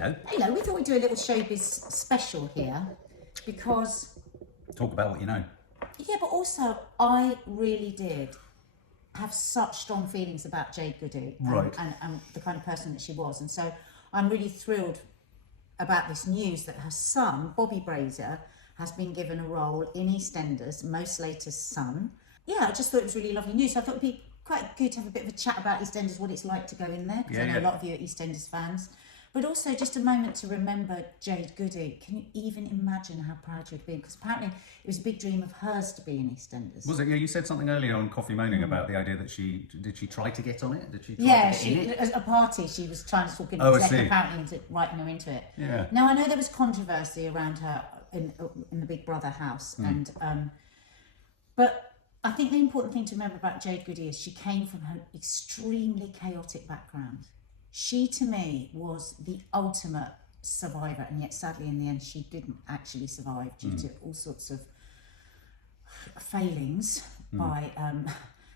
Hello. Hello, we thought we'd do a little showbiz special here because... Talk about what you know. Yeah, but also I really did have such strong feelings about Jade Goody and the kind of person that she was. And so I'm really thrilled about this news that her son, Bobby BRAZIER, has been given a role in EastEnders, Mo Slater's son. Yeah, I just thought it was really lovely news. So I thought it'd be quite good to have a bit of a chat about EastEnders, what it's like to go in there, because I know a lot of you are EastEnders fans. But also just a moment to remember Jade Goody. Can you even imagine how proud you'd be? Because apparently it was a big dream of hers to be in EastEnders. Was it? Yeah, you said something earlier on Coffee Moaning about the idea that did she try to get on it? Did she try to get in it? At a party she was trying to talk in exec apparently into writing her into it. Yeah. Now I know there was controversy around her in the Big Brother house, and but I think the important thing to remember about Jade Goody is she came from an extremely chaotic background. She, to me, was the ultimate survivor, and yet sadly in the end she didn't actually survive due to all sorts of failings by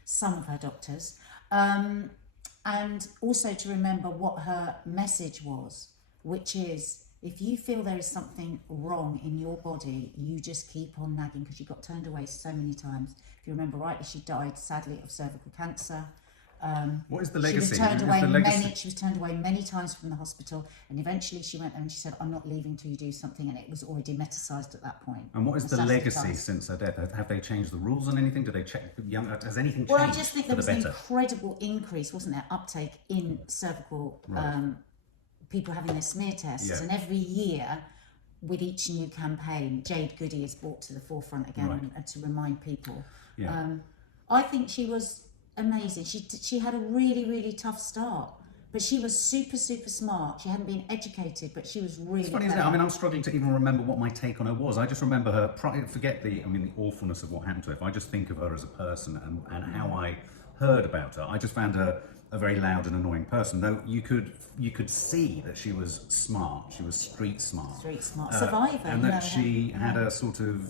some of her doctors. And also to remember what her message was, which is, if you feel there is something wrong in your body, you just keep on nagging, because she got turned away so many times. If you remember rightly, she died sadly of cervical cancer. What is the legacy? She was turned away many times from the hospital, and eventually she went there and she said, "I'm not leaving till you do something," and it was already metastasized at that point. And what is the legacy since her death? Have they changed the rules on anything? Do they check has anything changed? Well, I just think there was an incredible increase, wasn't there, uptake in cervical people having their smear tests, and every year with each new campaign, Jade Goody is brought to the forefront again and to remind people. I think she was amazing. She had a really tough start, but she was super smart. She hadn't been educated, but she was really funny, isn't it? I mean, I'm struggling to even remember what my take on her was. I just remember her, forget the awfulness of what happened to her. If I just think of her as a person and how I heard about her, I just found her a very loud and annoying person. Though you could see that she was smart. She was street smart, survivor, and that she had a sort of,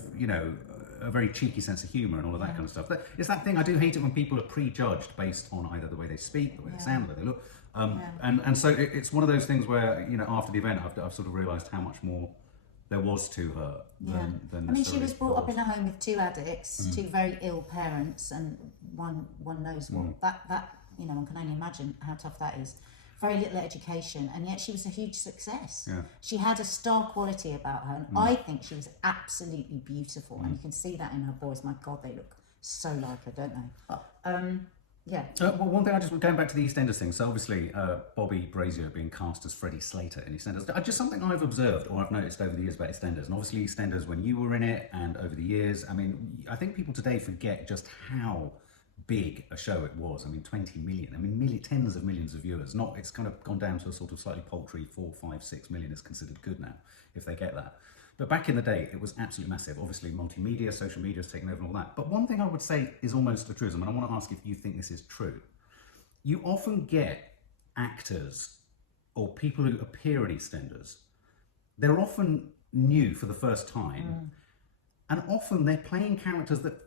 a very cheeky sense of humour and all of that kind of stuff. It's that thing, I do hate it when people are prejudged based on either the way they speak, the way they sound, the way they look. And so it's one of those things where, after the event, I've sort of realised how much more there was to her than I mean, she was brought up in a home with two addicts, two very ill parents, and one knows what that one can only imagine how tough that is. Very little education, and yet she was a huge success. She had a star quality about her, and I think she was absolutely beautiful, and you can see that in her boys. My God, they look so like her, don't they? Well, one thing, going back to the EastEnders thing, so obviously Bobby BRAZIER being cast as Freddie Slater in EastEnders, just something I've observed or I've noticed over the years about EastEnders, and obviously EastEnders when you were in it and over the years, I think people today forget just how big a show it was. 20 million, tens of millions of viewers. It's kind of gone down to a sort of slightly paltry 4, 5, 6 million is considered good now, if they get that. But back in the day, it was absolutely massive. Obviously, multimedia, social media has taken over and all that. But one thing I would say is almost a truism, and I want to ask if you think this is true. You often get actors or people who appear in EastEnders. They're often new for the first time, and often they're playing characters that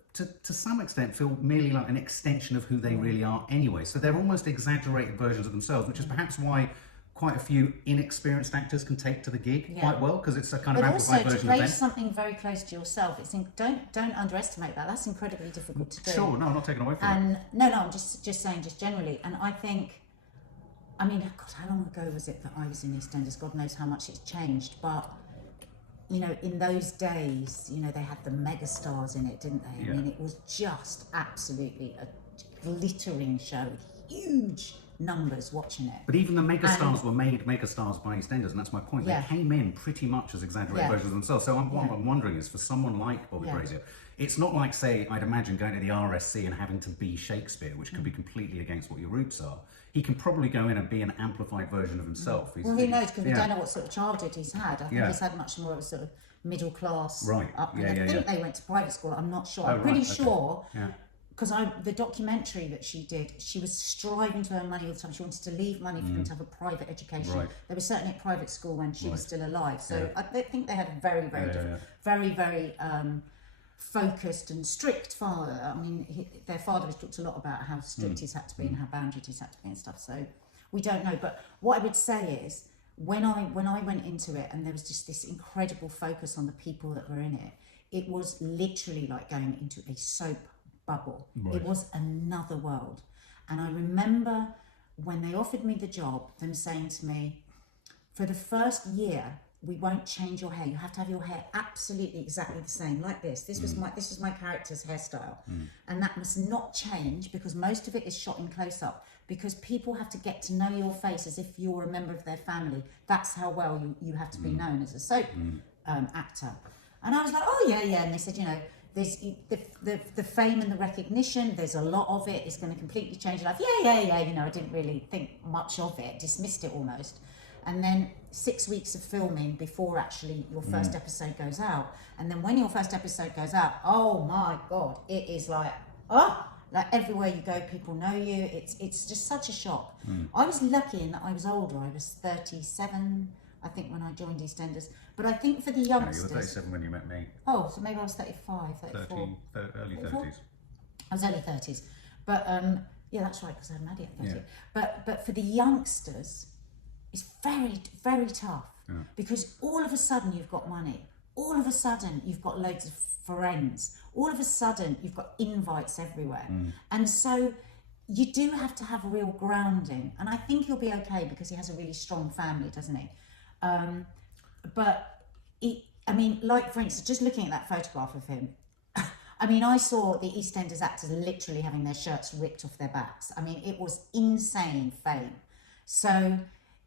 to some extent feel merely like an extension of who they really are anyway. So they're almost exaggerated versions of themselves, which is perhaps why quite a few inexperienced actors can take to the gig quite well, because it's a kind of amplified version of them. But also to play something very close to yourself, don't underestimate that. That's incredibly difficult to do. Sure, no, I'm not taking away from it. No, I'm just saying, just generally. And I think, God, how long ago was it that I was in EastEnders? God knows how much it's changed, but in those days, they had the megastars in it, didn't they? It was just absolutely a glittering show, huge numbers watching it. But even the megastars were made megastars by EastEnders, and that's my point. They came in pretty much as exaggerated versions of themselves. So what I'm wondering is, for someone like Bobby BRAZIER, it's not like, say, I'd imagine going to the RSC and having to be Shakespeare, which could be completely against what your roots are. He can probably go in and be an amplified version of himself. Well, who knows, because we don't know what sort of childhood he's had. I think he's had much more of a sort of middle class upbringing. I think they went to private school, I'm not sure. I'm pretty sure, because the documentary that she did, she was striving to earn money all the time. She wanted to leave money for him to have a private education. They were certainly at private school when she was still alive. So I think they had a very different, very focused and strict father. Their father has talked a lot about how strict he's had to be and how boundaried he's had to be and stuff. So we don't know. But what I would say is, when I went into it, and there was just this incredible focus on the people that were in it, it was literally like going into a soap bubble. Right. It was another world. And I remember when they offered me the job, them saying to me, for the first year, we won't change your hair. You have to have your hair absolutely exactly the same, like this. This was my character's hairstyle, and that must not change because most of it is shot in close up. Because people have to get to know your face as if you're a member of their family. That's how well you have to be known as a soap actor. And I was like, oh yeah. And they said, you know, there's the fame and the recognition. There's a lot of it. It's going to completely change your life. Yeah. You know, I didn't really think much of it. Dismissed it almost. And then 6 weeks of filming before actually your first episode goes out. And then when your first episode goes out, oh my God, it is like everywhere you go, people know you. It's just such a shock. I was lucky in that I was older. I was 37, I think, when I joined Eastenders. But I think for the youngsters... You were 37 when you met me. Oh, so maybe I was 35, 34. Early 30s. I was early 30s. But yeah, that's right, because I had Nadia at 30. Yeah. But for the youngsters... it's very, very tough because all of a sudden you've got money. All of a sudden you've got loads of friends. All of a sudden you've got invites everywhere. And so you do have to have a real grounding. And I think he'll be okay because he has a really strong family, doesn't he? But I mean, like for instance, just looking at that photograph of him, I mean, I saw the Eastenders actors literally having their shirts ripped off their backs. I mean, it was insane fame. So...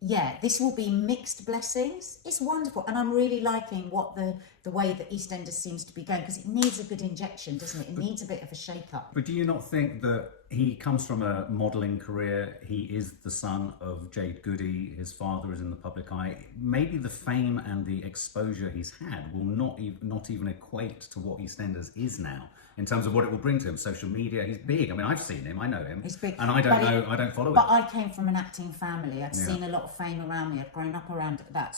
yeah, this will be mixed blessings. It's wonderful, and I'm really liking what the way that EastEnders seems to be going, because it needs a good injection, doesn't it? It needs a bit of a shake-up. But do you not think that he comes from a modelling career? He is the son of Jade Goody. His father is in the public eye. Maybe the fame and the exposure he's had will not even equate to what EastEnders is now in terms of what it will bring to him. Social media, he's big. I mean, I've seen him, I know him. He's big. And I don't follow him. But I came from an acting family. I'd seen a lot of fame around me. I'd grown up around that.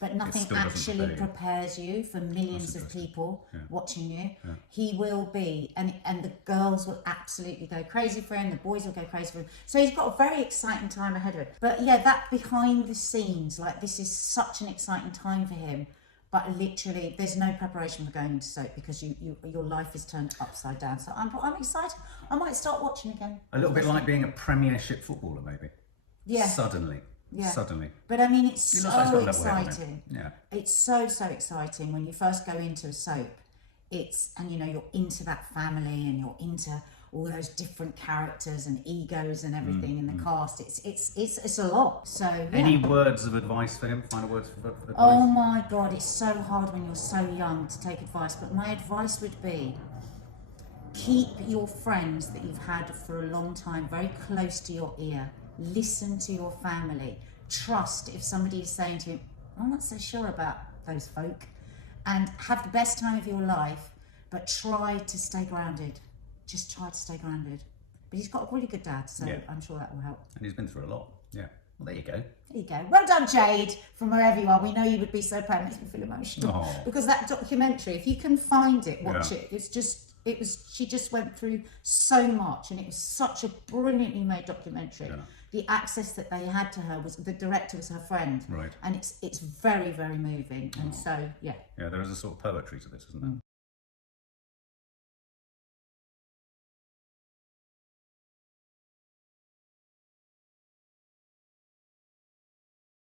But nothing actually prepares you for millions of people watching you. Yeah. He will be, and the girls will absolutely go crazy for him. The boys will go crazy for him. So he's got a very exciting time ahead of him. But yeah, that behind the scenes, like this is such an exciting time for him. But literally, there's no preparation for going into soap because your life is turned upside down. So I'm excited. I might start watching again. A little bit like being a Premiership footballer, maybe. Yeah. Suddenly. But I mean, it's so exciting. Yeah. It's so exciting when you first go into a soap. And you know, you're into that family and you're into all those different characters and egos and everything in the cast. It's a lot. So yeah. Any words of advice for him? Final words for advice? Oh my God, it's so hard when you're so young to take advice. But my advice would be, keep your friends that you've had for a long time very close to your ear. Listen to your family. Trust if somebody is saying to you, I'm not so sure about those folk. And have the best time of your life, but try to stay grounded. Just try to stay grounded. But he's got a really good dad, so I'm sure that will help. And he's been through a lot. Yeah. Well, there you go. There you go. Well done, Jade, from wherever you are. We know you would be so proud. It makes me feel emotional. Because that documentary, if you can find it, watch it. She just went through so much, and it was such a brilliantly made documentary. Yeah. The access that they had to her the director was her friend. Right. And it's very, very moving. And so, yeah. Yeah, there is a sort of poetry to this, isn't there?